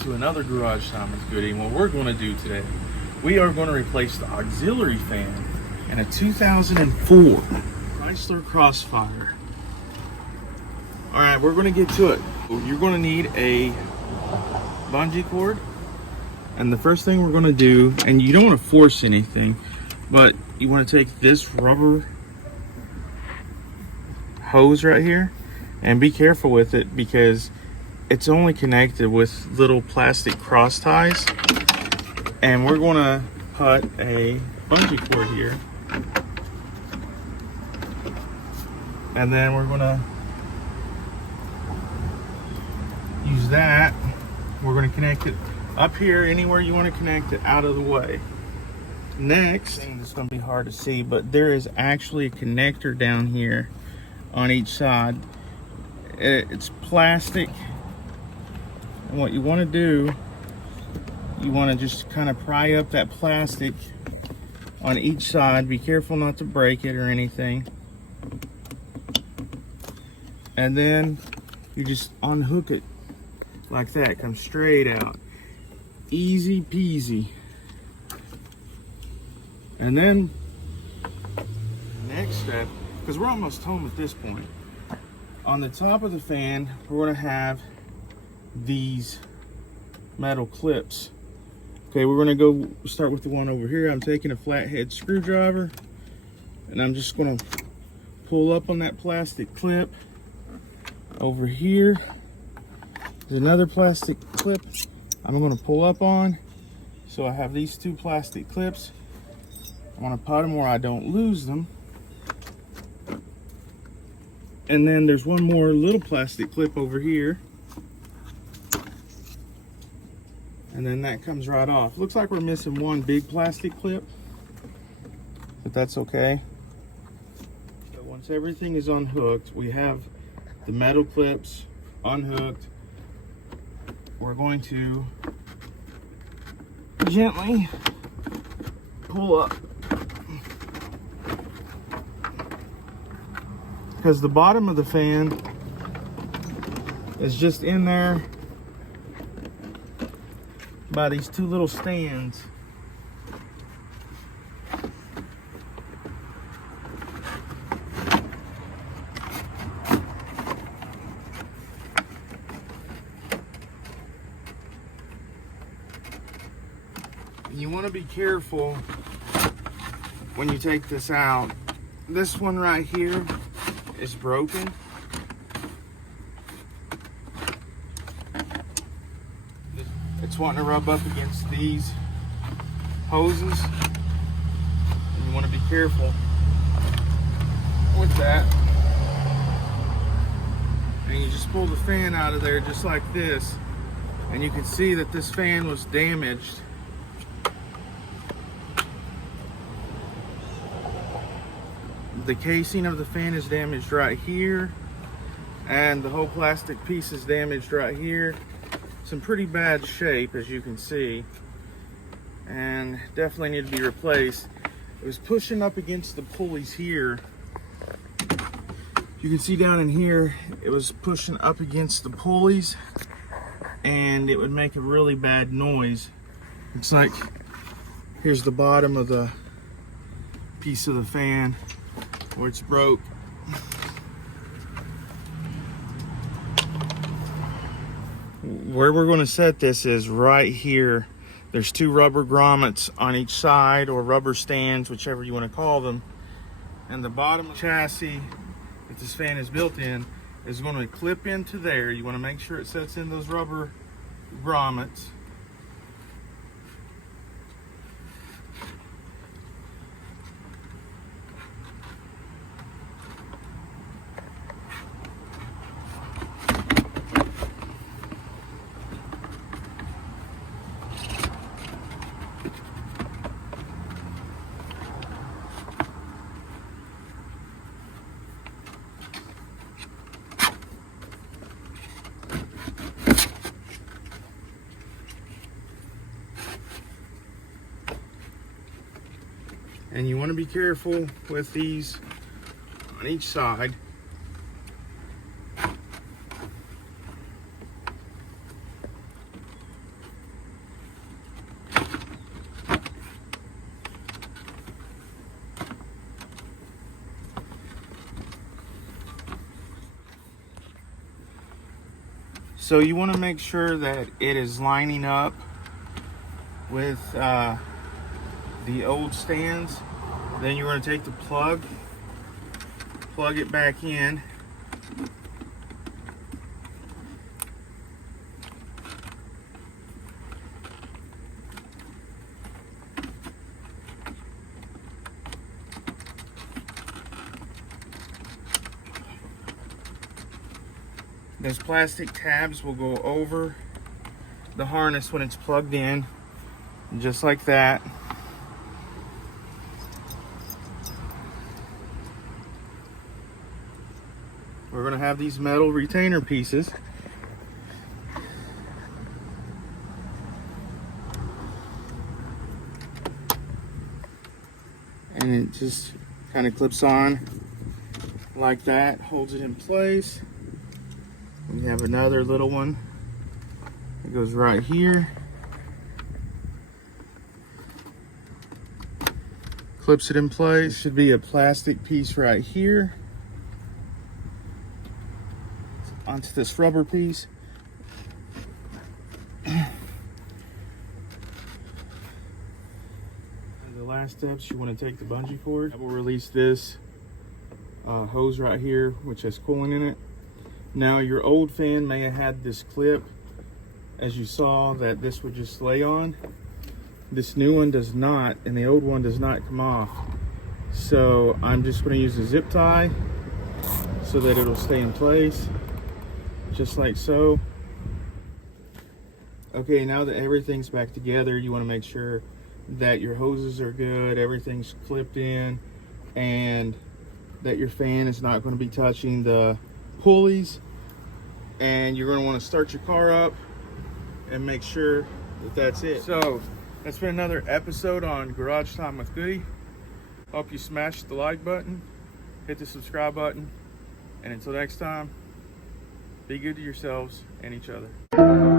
to another Garage Time with Goody. And what we're going to do today, we are going to replace the auxiliary fan in a 2004 Chrysler Crossfire. Alright, we're going to get to it. You're going to need a bungee cord. And the first thing we're going to do, and you don't want to force anything, but you want to take this rubber hose right here and be careful with it because it's only connected with little plastic cross ties, and we're going to put a bungee cord here, and then we're going to use that. We're going to connect it up here, anywhere you want to connect it, out of the way. Next, it's going to be hard to see, but there is actually a connector down here on each side. It's plastic. And what you want to do, you want to just kind of pry up that plastic on each side. Be careful not to break it or anything. And then you just unhook it like that. Come straight out. Easy peasy. And then next step, because we're almost home at this point, on the top of the fan we're going to have these metal clips. Okay, we're going to go start with the one over here. I'm taking a flathead screwdriver and I'm just going to pull up on that plastic clip. Over here there's another plastic clip I'm going to pull up on. So I have these two plastic clips. I want to put them where I don't lose them. And then there's one more little plastic clip over here. And then that comes right off. Looks like we're missing one big plastic clip, but that's okay. So once everything is unhooked, we have the metal clips unhooked. We're going to gently pull up, because the bottom of the fan is just in there by these two little stands. You want to be careful when you take this out. This one right here is broken. It's wanting to rub up against these hoses, and you want to be careful with that. And you just pull the fan out of there just like this, and you can see that this fan was damaged. The casing of the fan is damaged right here, and the whole plastic piece is damaged right here. It's in pretty bad shape, as you can see, and definitely need to be replaced. It was pushing up against the pulleys here. You can see down in here, it was pushing up against the pulleys, and it would make a really bad noise. It's like, here's the bottom of the piece of the fan where it's broke. Where we're going to set this is right here. There's two rubber grommets on each side, or rubber stands, whichever you want to call them. And the bottom chassis that this fan is built in is going to clip into there. You want to make sure it sets in those rubber grommets. And you want to be careful with these on each side. So you want to make sure that it is lining up with the old stands. Then you're going to take the plug it back in. Those plastic tabs will go over the harness when it's plugged in, just like that. We're going to have these metal retainer pieces. And it just kind of clips on like that, holds it in place. We have another little one that goes right here. Clips it in place. Should be a plastic piece right here onto this rubber piece. The last steps, you want to take the bungee cord. We'll release this hose right here, which has coolant in it. Now, your old fan may have had this clip, as you saw, that this would just lay on. This new one does not, and the old one does not come off. So I'm just going to use a zip tie so that it'll stay in place, just like so. Okay, now that everything's back together, you want to make sure that your hoses are good, everything's clipped in, and that your fan is not going to be touching the pulleys. And you're going to want to start your car up and make sure that that's it. So that's been another episode on Garage Time with Goody. Hope you smash the like button, hit the subscribe button, and until next time, be good to yourselves and each other.